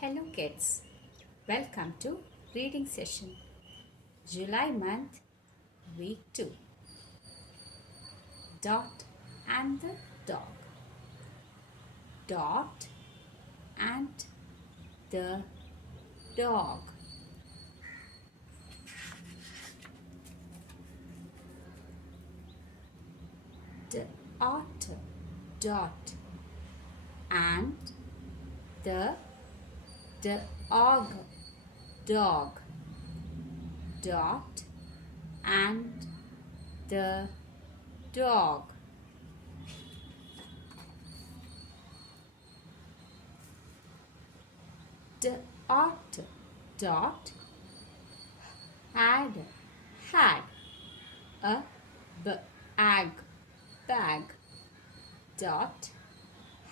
Hello kids, welcome to reading session. July month, week 2. Dot and the dog. Dot and the dog. Dot, dot and the dog, dog. Dot and the dog. Dot, dot had a bag. Dot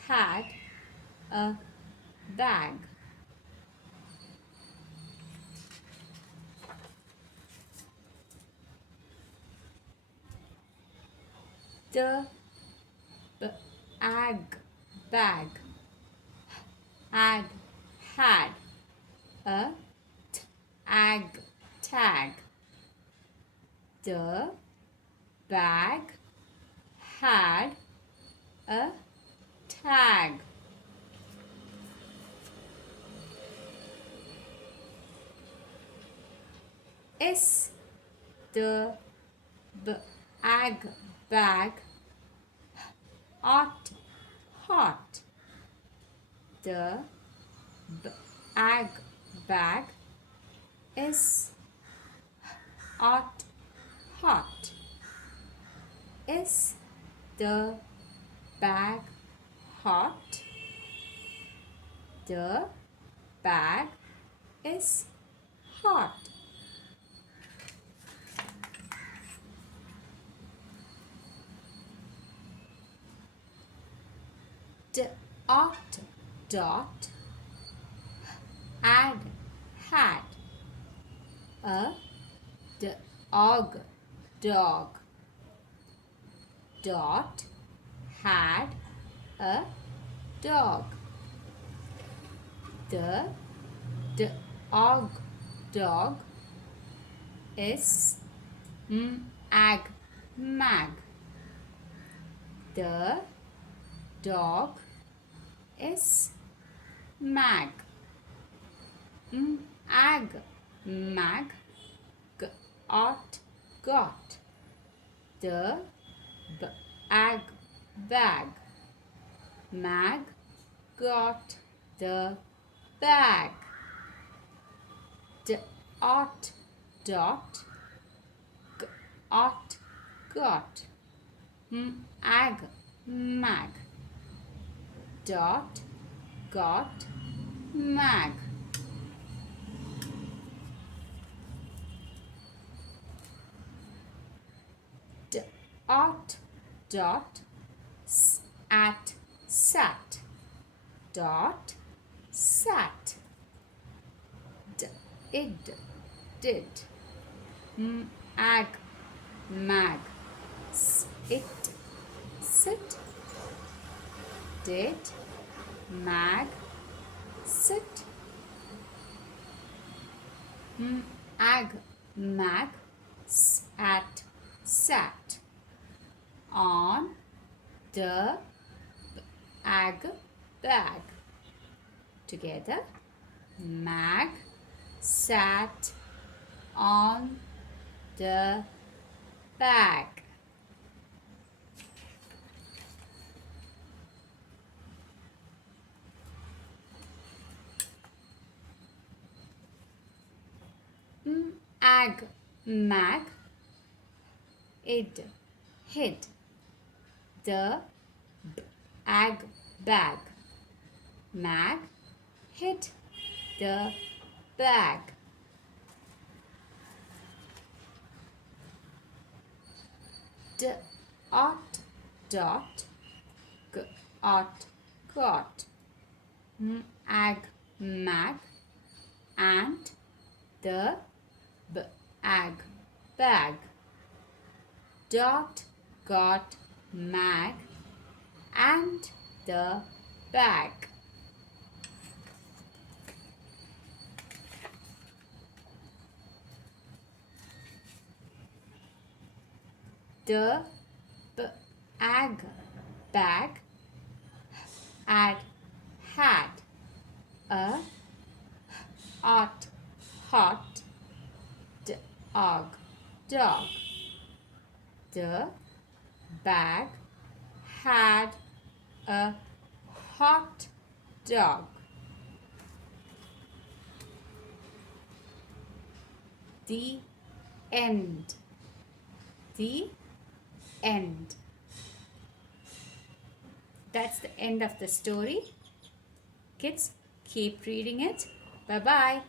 had a bag. The bag had a tag. The bag had a tag. Is the bag hot? The bag is hot. Is the bag hot? The bag is hot. Dot had a dog. Dot had a dog. The dog is mag. The dog is mag. Mag got the bag. Mag got the bag. Dot got mag. Dot got mag. Dot sat. Dot sat. It did. Mag it sit. Did mag sit. Mag sat on the bag. Together, Mag sat on the bag. Mag hid the bag. Mag hid the bag. Dot got mag and the bag. Dot got mag and the bag. The bag had a hot dog. The bag had a hot dog. The end. The end. That's the end of the story. Kids, keep reading it. Bye bye.